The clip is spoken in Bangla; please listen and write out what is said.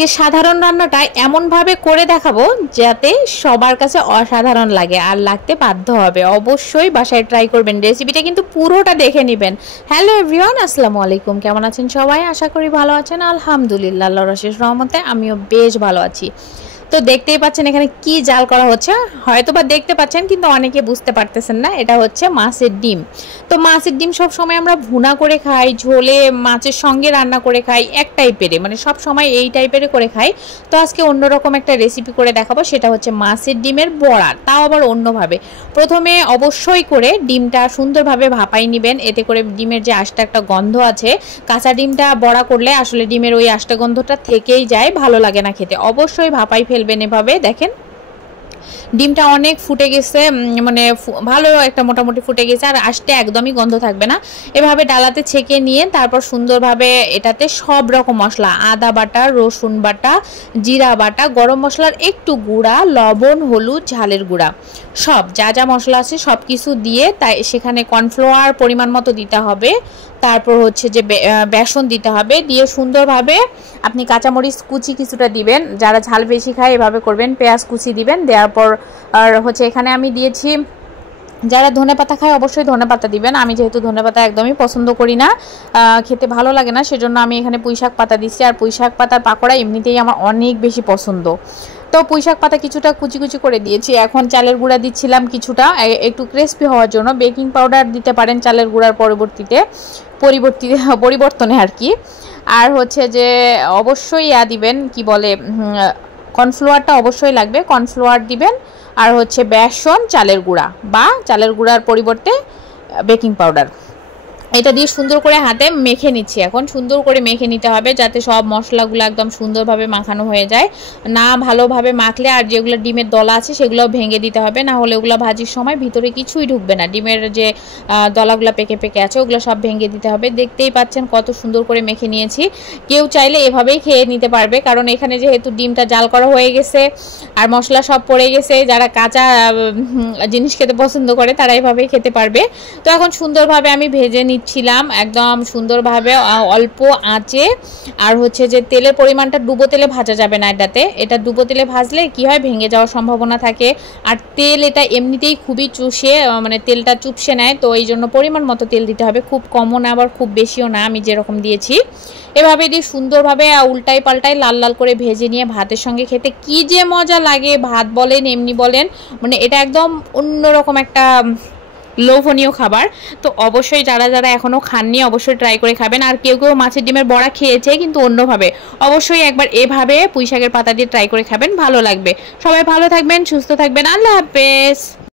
আজকে সাধারণ রান্নাটা এমনভাবে করে দেখাবো যাতে সবার কাছে অসাধারণ লাগে আর লাগতে বাধ্য হবে। অবশ্যই বাসায় ট্রাই করবেন, রেসিপিটা কিন্তু পুরোটা দেখে নেবেন। হ্যালো এভরিওয়ান, আসসালামু আলাইকুম। কেমন আছেন সবাই? আশা করি ভালো আছেন। আলহামদুলিল্লাহ, আল্লাহর অশেষ রহমতে আমিও বেশ ভালো আছি। তো দেখতেই পাচ্ছেন এখানে কি জাল করা হচ্ছে, হয়তো বা দেখতে পাচ্ছেন কিন্তু অনেকে বুঝতে পারতেছেন না। এটা হচ্ছে মাছের ডিম। তো মাছের ডিম সব সময় আমরা ভুনা করে খাই, ঝোলে মাছের সঙ্গে রান্না করে খাই, এক টাইপের, মানে সব সময় এই টাইপের করে খাই। তো আজকে অন্যরকম একটা রেসিপি করে দেখাবো, সেটা হচ্ছে মাছের ডিমের বড়া, তাও আবার অন্যভাবে। প্রথমে অবশ্যই করে ডিমটা সুন্দরভাবে ভাপাই নেবেন, এতে করে ডিমের যে আষ্টা একটা গন্ধ আছে, কাঁচা ডিমটা বড়া করলে আসলে ডিমের ওই আষ্টা গন্ধটা থেকেই যায়, ভালো লাগে না খেতে। অবশ্যই ভাপাই ফেলবেন এভাবে। দেখেন ডিমটা অনেক ফুটে গেছে, মানে ভালো একটা মোটামুটি ফুটে গেছে, আর আস্তে একদমই গন্ধ থাকবে না। এভাবে ডালাতে ছেঁকে নিয়ে তারপর সুন্দরভাবে এটাতে সব রকম মশলা, আদা বাটা, রসুন বাটা, জিরা বাটা, গরম মশলার একটু গুঁড়া, লবণ, হলুদ, ঝালের গুঁড়া, সব যা যা মশলা আছে সব কিছু দিয়ে, তাই সেখানে কর্নফ্লাওয়ার পরিমাণ মতো দিতে হবে। তারপর হচ্ছে যে বেসন দিতে হবে, দিয়ে সুন্দরভাবে আপনি কাঁচামরিচ কুচি কিছুটা দিবেন, যারা ঝাল বেশি খায় এভাবে করবেন। পেঁয়াজ কুচি দিবেন, দেওয়ার পর আর হচ্ছে এখানে আমি দিয়েছি, যারা ধনেপাতা খায় অবশ্যই ধনেপাতা দিবেন। আমি যেহেতু ধনেপাতা একদমই পছন্দ করি না, খেতে ভালো লাগে না, সেজন্য আমি এখানে পুঁইশাক পাতা দিচ্ছি। আর পুঁইশাক পাতার পাকোড়া এমনিতেই আমার অনেক বেশি পছন্দ। তো পুঁইশাক পাতা কিছুটা কুচি কুচি করে দিয়েছি। এখন চালের গুঁড়া দিচ্ছিলাম কিছুটা, একটু ক্রিস্পি হওয়ার জন্য। বেকিং পাউডার দিতে পারেন চালের গুঁড়ার পরিবর্তনে আর কি। আর হচ্ছে যে অবশ্যই দিবেন, কি বলে, কর্নফ্লাওয়ারটা অবশ্যই লাগবে, কর্নফ্লাওয়ার দিবেন। আর হচ্ছে বেসন, চালের গুঁড়া বা চালের গুঁড়ার পরিবর্তে বেকিং পাউডার, এটা দিয়ে সুন্দর করে হাতে মেখে নিচ্ছি। এখন সুন্দর করে মেখে নিতে হবে যাতে সব মশলাগুলো একদম সুন্দরভাবে মাখানো হয়ে যায়। না ভালোভাবে মাখলে আর যেগুলো ডিমের দলা আছে সেগুলোও ভেঙে দিতে হবে, না হলে ওগুলো ভাজির সময় ভিতরে কিছুই ঢুকবে না। ডিমের যে দলাগুলো পেকে পেকে আছে ওগুলো সব ভেঙে দিতে হবে। দেখতেই পাচ্ছেন কত সুন্দর করে মেখে নিয়েছি। কেউ চাইলে এভাবেই খেয়ে নিতে পারবে, কারণ এখানে যেহেতু ডিমটা জাল করা হয়ে গেছে আর মশলা সব পড়ে গেছে, যারা কাঁচা জিনিস খেতে পছন্দ করে তারা এভাবেই খেতে পারবে। তো এখন সুন্দরভাবে আমি ভেজে ছিলাম একদম সুন্দরভাবে অল্প আঁচে। আর হচ্ছে যে তেলের পরিমাণটা ডুবো তেলে ভাজা যাবে না এটাতে, এটা ডুবো তেলে ভাজলে কি হয়, ভেঙে যাওয়ার সম্ভাবনা থাকে। আর তেল এটা এমনিতেই খুবই চুষে, মানে তেলটা চুপসে নেয়, তো এই জন্য পরিমাণ মতো তেল দিতে হবে, খুব কমও না আবার খুব বেশিও না, আমি যেরকম দিয়েছি। এভাবে দিয়ে সুন্দরভাবে উল্টাই পাল্টাই লাল লাল করে ভেজে নিয়ে ভাতের সঙ্গে খেতে কি যে মজা লাগে, ভাত বলেন এমনি বলেন, মানে এটা একদম অন্যরকম একটা লোভনীয় খাবার। তো অবশ্যই যারা যারা এখনো খাননি অবশ্যই ট্রাই করে খাবেন। আর কেউ কেউ মাছের ডিমের বড়া খেয়েছে কিন্তু অন্যভাবে, অবশ্যই একবার এভাবে পুঁইশাকের পাতা দিয়ে ট্রাই করে খাবেন, ভালো লাগবে। সবাই ভালো থাকবেন, সুস্থ থাকবেন, আল্লাহ হাফেজ।